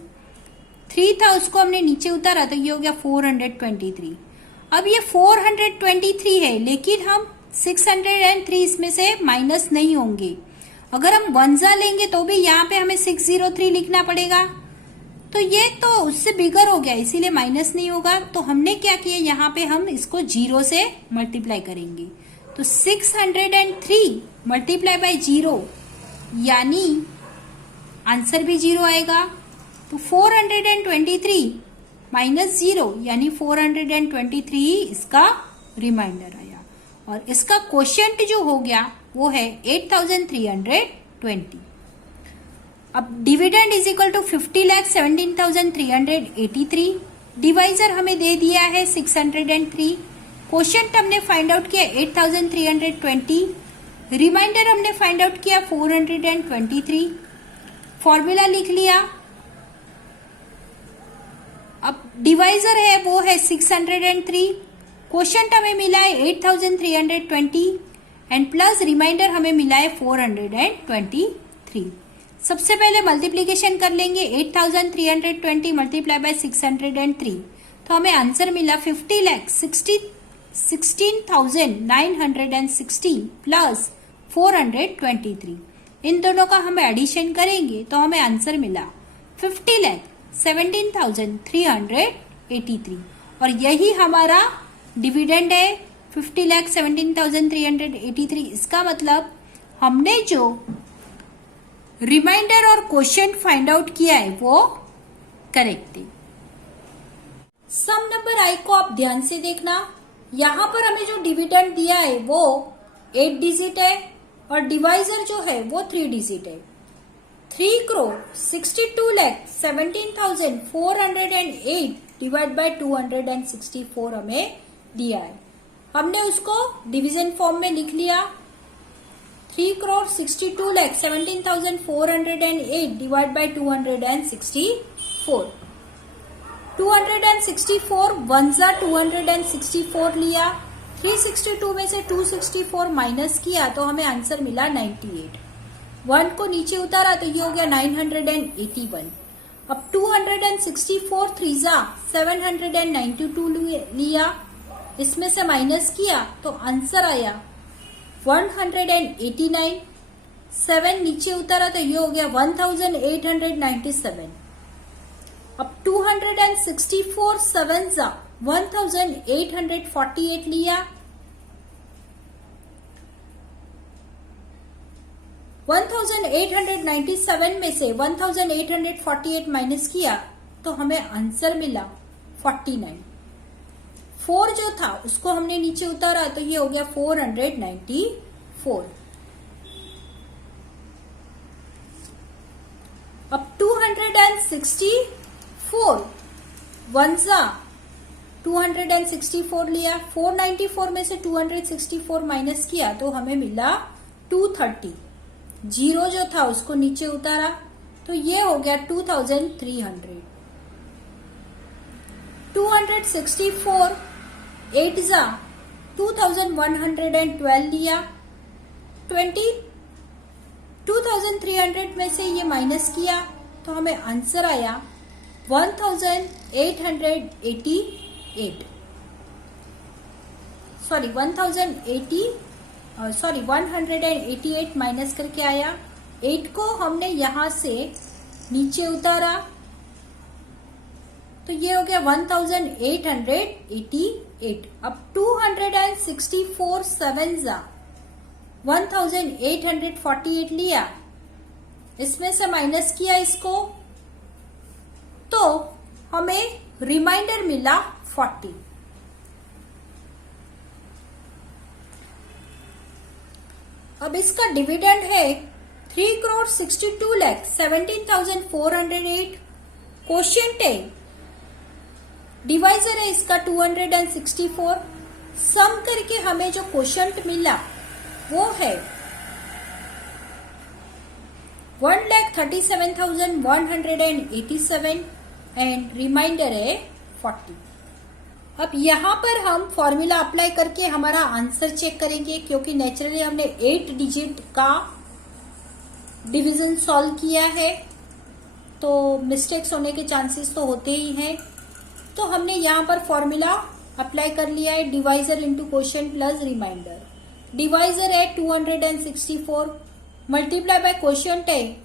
3 था उसको हमने नीचे उतारा तो ये हो गया 423। अब ये 423 है लेकिन हम 603 इसमें से माइनस नहीं होंगे। अगर हम वनजा लेंगे तो भी यहाँ पे हमें 603 लिखना पड़ेगा, तो ये तो उससे बिगर हो गया इसीलिए माइनस नहीं होगा। तो हमने क्या किया, यहाँ पे हम इसको 0 से मल्टीप्लाई करेंगे तो 603 मल्टीप्लाई बाय 0 यानी आंसर भी 0 आएगा। तो 423 माइनस 0 यानी 423 इसका रिमाइंडर आया और इसका क्वोशिएंट जो हो गया वो है 8320। अब dividend is equal to 50,17,383। Divisor हमें दे दिया है 603। क्वोशिएंट हमने फाइंड आउट किया 8320। रिमाइंडर हमने फाइंड आउट किया 423। फॉर्मूला लिख लिया। अब डिवाइजर है वो है 603। क्वोशिएंट हमें मिला है 8320 एंड प्लस रिमाइंडर हमें मिला है 423। सबसे पहले मल्टीप्लीकेशन कर लेंगे 8320 मल्टीप्लाई बाय 603 तो हमें आंसर मिला 50,16,960 प्लस 423। इन दोनों का हम एडिशन करेंगे तो हमें आंसर मिला 50,17,383 और यही हमारा डिविडेंड है 50,17,383। इसका मतलब हमने जो रिमाइंडर और क्वोशिएंट फाइंड आउट किया है वो करेक्ट है। सम नंबर आई को आप ध्यान से देखना। यहाँ पर हमें जो डिविडेंड दिया है वो 8 डिजिट है और डिवाइजर जो है वो 3 डिजिट है। 3,62,17,408 डिवाइड बाय 264 हमें दिया है। हमने उसको डिवीजन फॉर्म में लिख लिया। 3,62,17,408 डिवाइड बाय 264। 264 वनजा 264 लिया। 362 में से 264 माइनस किया तो हमें आंसर मिला 98। 1 को नीचे उतारा तो ये हो गया 981। अब 264 थ्रीजा 792 लिया, इसमें से माइनस किया तो आंसर आया 189। 7 नीचे उतारा तो ये हो गया 1897। अब 264 7 जा 1848 लिया। 1897 में से 1848 माइनस किया तो हमें आंसर मिला 49। 4 जो था उसको हमने नीचे उतारा तो ये हो गया 494। अब 264 वनजा 264 लिया। 494 में से 264 माइनस किया तो हमें मिला 230। 0 जो था उसको नीचे उतारा तो ये हो गया 2300। 264 8 जा 2112 लिया। 2300 में से ये माइनस किया तो हमें आंसर आया 1888। सॉरी 188 माइनस करके आया। 8 को हमने यहां से नीचे उतारा तो ये हो गया 1888। अब 264 7 जा 1848 लिया, इसमें से माइनस किया इसको तो हमें रिमाइंडर मिला 40। अब इसका डिविडेंड है 3,62,17,408। क्वोशिएंट है, डिवाइजर है इसका 264। सम करके हमें जो क्वोशिएंट मिला वो है 1,37,187 एंड रिमाइंडर है 40। अब यहाँ पर हम फॉर्मूला अप्लाई करके हमारा आंसर चेक करेंगे, क्योंकि नेचुरली हमने 8 डिजिट का डिवीजन सॉल्व किया है तो मिस्टेक्स होने के चांसेस तो होते ही हैं। तो हमने यहाँ पर फॉर्मूला अप्लाई कर लिया है, divisor into quotient plus remainder. Divisor है 264 मल्टीप्लाई बाय क्वोशिएंट है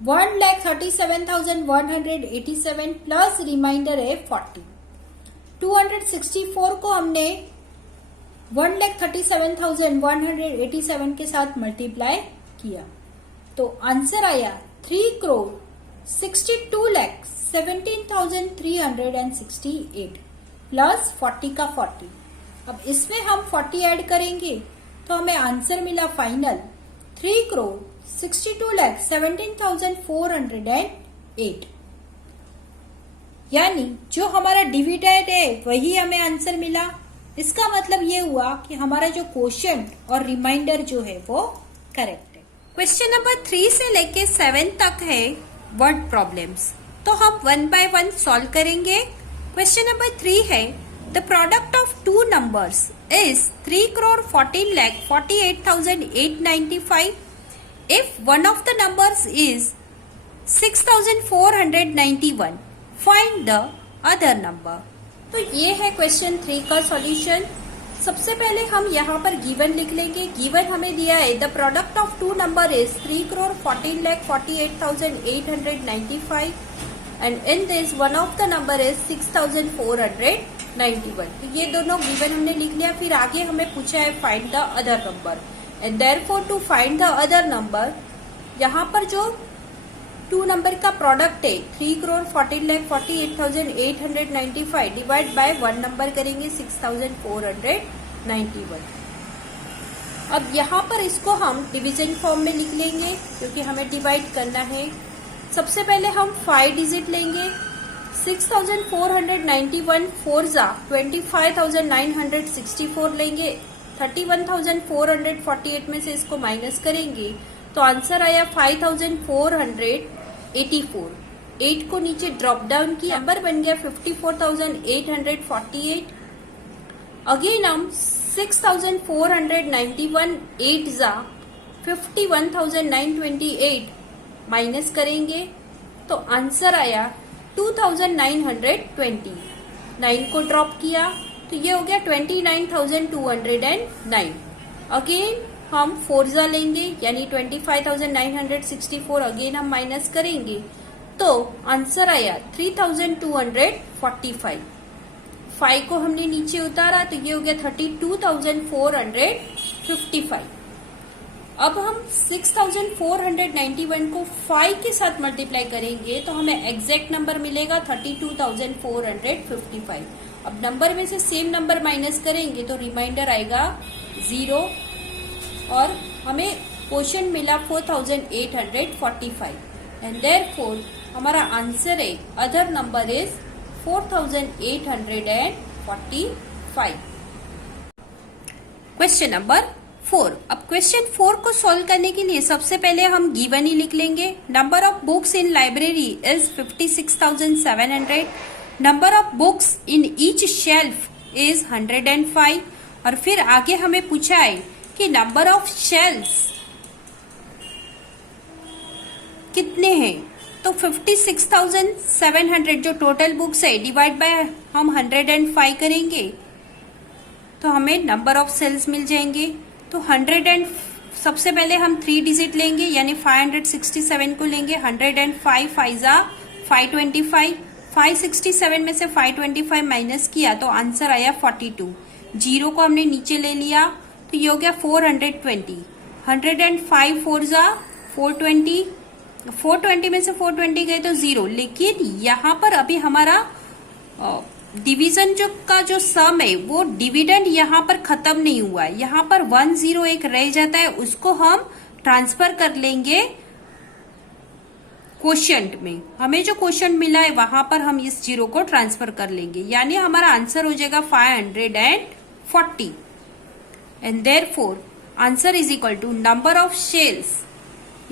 1,37,187 प्लस रिमाइंडर है 40। 264 को हमने 1,37,187 के साथ मल्टीप्लाई किया तो आंसर आया 3,62,17,368 प्लस 40 का 40। अब इसमें हम 40 ऐड करेंगे तो हमें आंसर मिला फाइनल 3,62,17,408। यानी जो हमारा डिविडेंड है वही हमें आंसर मिला। इसका मतलब ये हुआ कि हमारा जो क्वोशिएंट और रिमाइंडर जो है वो करेक्ट है। क्वेश्चन नंबर 3 से लेके 7 तक है वर्ड प्रॉब्लम्स, तो हम 1 बाय 1 सॉल्व करेंगे। क्वेश्चन नंबर 3 है the product of two numbers is 3,14,48,895 if one of the numbers is 6,491 find the other number। तो ये है क्वेश्चन 3 का सॉल्यूशन। सबसे पहले हम यहाँ पर गिवन लिख लेंगे। गिवन हमें दिया है the product of two number is 3,14,48,895 and in this one of the number is 6,491। तो ये दोनों गिवन हमने लिख लिया। फिर आगे हमें पूछा है find the other number and therefore to find the other number, यहाँ पर जो टू नंबर का प्रोडक्ट है 3,14,48,895 डिवाइड बाय वन नंबर करेंगे 6,491। अब यहाँ पर इसको हम डिवीजन फॉर्म में लिख लेंगे क्योंकि हमें डिवाइड करना है। सबसे पहले हम 5 डिजिट लेंगे। 6,491 4 जा 25,964 लेंगे। 31,448 में से इसको माइनस करेंगे तो आंसर आया 5,484। 8 को नीचे ड्रॉप डाउन किया, नंबर बन गया 54,848। अगेन हम 6,491 8 जा 51,928 माइनस करेंगे तो आंसर आया 2,920। 9 को ड्रॉप किया तो ये हो गया 29,209। अगेन हम 4 जा लेंगे यानी 25,964 अगेन हम माइनस करेंगे तो आंसर आया 3,245। 5 को हमने नीचे उतारा तो ये हो गया 32,455। अब हम 6,491 को 5 के साथ मल्टीप्लाई करेंगे तो हमें एग्जैक्ट नंबर मिलेगा 32,455। अब नंबर में से सेम नंबर माइनस करेंगे तो रिमाइंडर आएगा 0 और हमें क्वोशिएंट मिला 4,845 एंड देयरफॉर हमारा आंसर है other number is 4,845। Question number 4। अब क्वेश्चन 4 को सॉल्व करने के लिए सबसे पहले हम गिवन ही लिख लेंगे। Number of books in library is 56,700। Number of books in each shelf is 105 और फिर आगे हमें पूछा है कि नंबर ऑफ शेल्फ्स कितने हैं। तो 56,700 जो टोटल बुक्स है डिवाइड बाय हम 105 करेंगे तो हमें नंबर ऑफ सेल्स मिल जाएंगे। तो 100 सबसे पहले हम 3 डिजिट लेंगे यानी 567 को लेंगे। 105 5 525। 567 में से 525 माइनस किया तो आंसर आया 42। 0 को हमने नीचे ले लिया तो ये हो गया 420। 105 4 420 420 में से 420 गए तो 0, लेकिन यहाँ पर अभी हमारा डिवीजन जो सम है वो डिविडेंड यहाँ पर खत्म नहीं हुआ है, यहाँ पर 101 रह जाता है, उसको हम ट्रांसफर कर लेंगे क्वोशिएंट में। हमें जो क्वोशिएंट मिला है वहां पर हम इस 0 को ट्रांसफर कर लेंगे, यानी हमारा आंसर हो जाएगा 540 and therefore answer is equal to number of shelves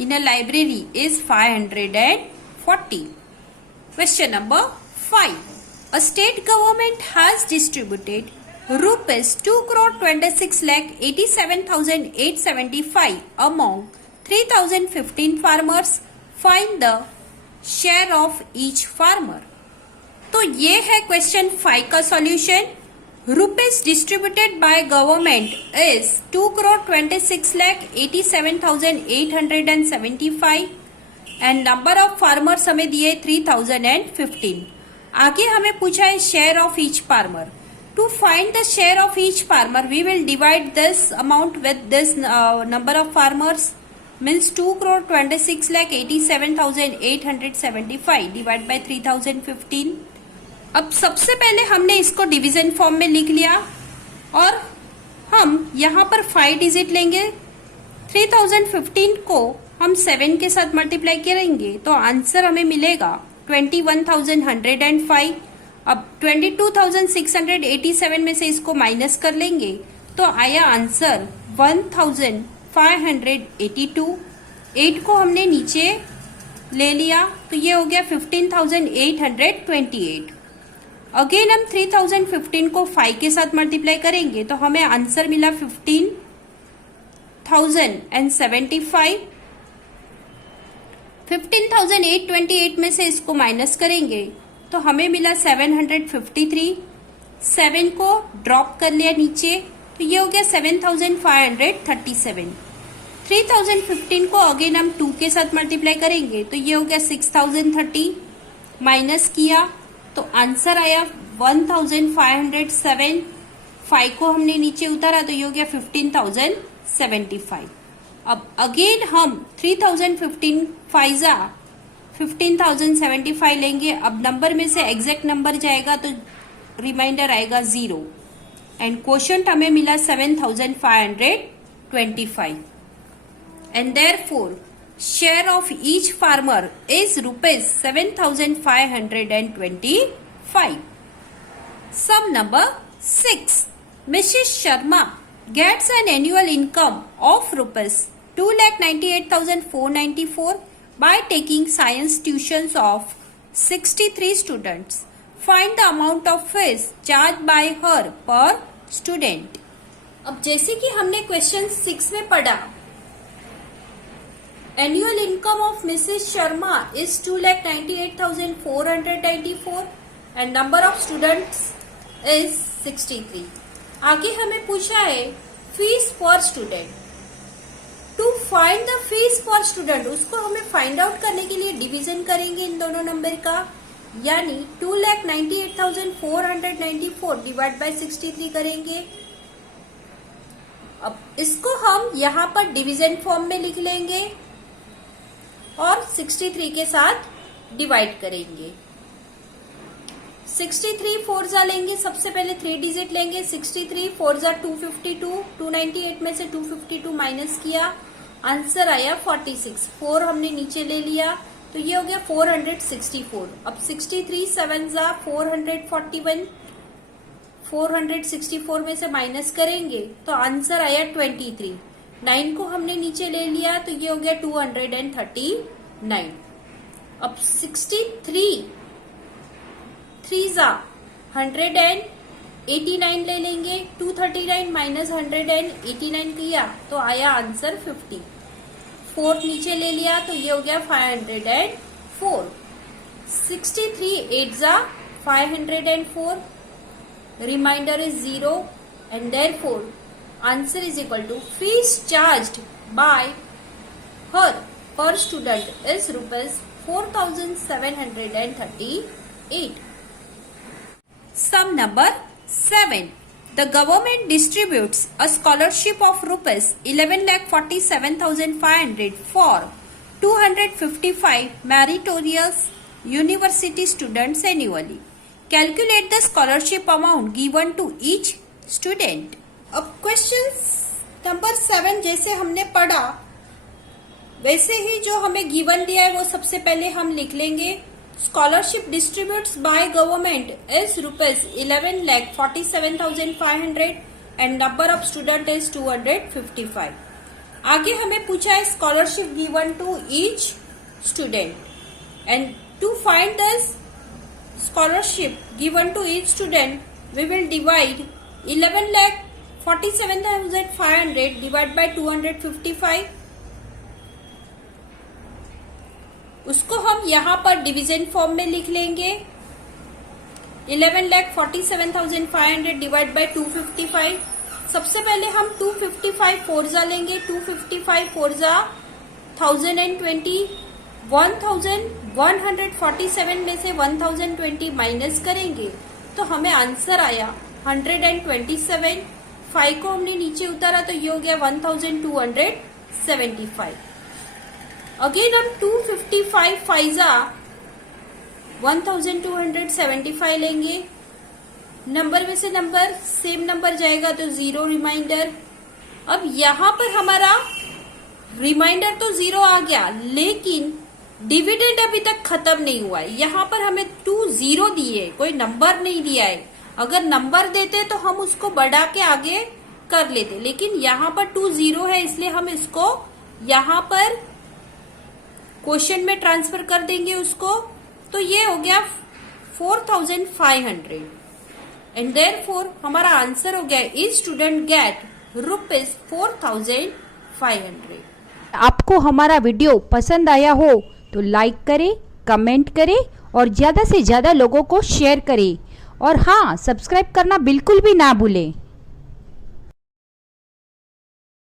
in a library is 540। Question number 5, a state government has distributed rupees 2,26,87,875 among 3,015 farmers. Find the share of each farmer. तो ये है question 5 का solution. Rupees distributed by government is 2,26,87,875 and number of farmers हमें दिए 3,015। आगे हमें पूछा है share of each farmer. To find the share of each farmer we will divide this amount with this number of farmers, means 2,26,87,875 divide by 3,015। अब सबसे पहले हमने इसको डिवीजन फॉर्म में लिख लिया और हम यहाँ पर 5 डिजिट लेंगे। 3,015 को हम 7 के साथ मल्टीप्लाई करेंगे तो आंसर हमें मिलेगा 21,105। अब 22,687 में से इसको माइनस कर लेंगे तो आया आंसर 1,582। 8 को हमने नीचे ले लिया तो ये हो गया 15,828। अगेन हम 3,015 को 5 के साथ मल्टीप्लाई करेंगे तो हमें आंसर मिला 15,075। 15,828 में से इसको माइनस करेंगे तो हमें मिला 753। 7 को ड्रॉप कर लिया नीचे तो ये हो गया 7,537। 3,015 को अगेन हम 2 के साथ मल्टीप्लाई करेंगे तो ये हो गया 6,030। माइनस किया तो आंसर आया 1,507। 5 को हमने नीचे उतारा तो ये हो गया 15,075। अब अगेन हम 3,015 फाइजा 15,075 लेंगे। अब नंबर में से एग्जैक्ट नंबर जाएगा तो रिमाइंडर आएगा 0 एंड क्वोशंट हमें मिला 7,525 and therefore share of each farmer is rupees 7,525। Sum number 6, Mrs Sharma gets an annual income of rupees 2,98,494 by taking science tuitions of 63 students. Find the amount of fees charged by her per student. अब जैसे कि हमने question 6 में पढ़ा, annual income of Mrs. Sharma is 2,98,494 and number of students is 63. आगे हमें पूछा है fees per student. To find the fees per student, उसको हमें फाइंड आउट करने के लिए डिवीजन करेंगे इन दोनों नंबर का, यानी 2,98,494 डिवाइड बाय 63 करेंगे। अब इसको हम यहाँ पर डिवीजन फॉर्म में लिख लेंगे और 63 के साथ डिवाइड करेंगे। 63 4 लेंगे, सबसे पहले 3 डिजिट लेंगे। 63 4 252, 298 में से 252 माइनस किया, आंसर आया 46। 4 हमने नीचे ले लिया तो ये हो गया 464। अब 63 7 441, 464 में से माइनस करेंगे तो आंसर आया 23। 9 को हमने नीचे ले लिया तो ये हो गया 239। अब 63 3 189 ले लेंगे। 239 माइनस 189 किया तो आया आंसर 50। 4 नीचे ले लिया तो ये हो गया 504। 63 8 504, remainder is 0 and therefore answer is equal to fees charged by हर per student is rupees 4,738. Sum number 7. The government distributes a scholarship of rupees 11,47,500 for 255 meritorious university students annually. Calculate the scholarship amount given to each student. अब question number 7 जैसे हमने पढ़ा वैसे ही जो हमें given दिया है वो सबसे पहले हम लिख लेंगे. Scholarship distributes by government is ₹11,47,500 and number of student is 255. आगे हमें पूछा है scholarship given to each student and to find the scholarship given to each student we will divide 11,47,500 divide by 255. उसको हम यहाँ पर डिवीजन फॉर्म में लिख लेंगे. 11,47,500 डिवाइड बाय 255. सबसे पहले हम 255 फोरजा लेंगे. 255 फोरजा 1020. 1147 में से 1020 माइनस करेंगे तो हमें आंसर आया 127. 5 को हमने नीचे उतारा तो ये हो गया 1275. अगेन हम 255 फाइजा 1275 लेंगे. नंबर में से नंबर सेम नंबर जाएगा तो 0 रिमाइंडर. अब यहाँ पर हमारा रिमाइंडर तो 0 आ गया लेकिन डिविडेंड अभी तक खत्म नहीं हुआ है. यहाँ पर हमें 20 दिए, कोई नंबर नहीं दिया है. अगर नंबर देते तो हम उसको बढ़ा के आगे कर लेते, लेकिन यहाँ पर 20 है इसलिए हम इसको यहाँ पर क्वेश्चन में ट्रांसफर कर देंगे उसको. तो ये हो गया 4,500 एंड देयरफॉर हमारा आंसर हो गया ईच स्टूडेंट गेट ₹4,500. आपको हमारा वीडियो पसंद आया हो तो लाइक करें, कमेंट करें और ज़्यादा से ज़्यादा लोगों को शेयर करें. और हाँ, सब्सक्राइब करना बिल्कुल भी ना भूलें.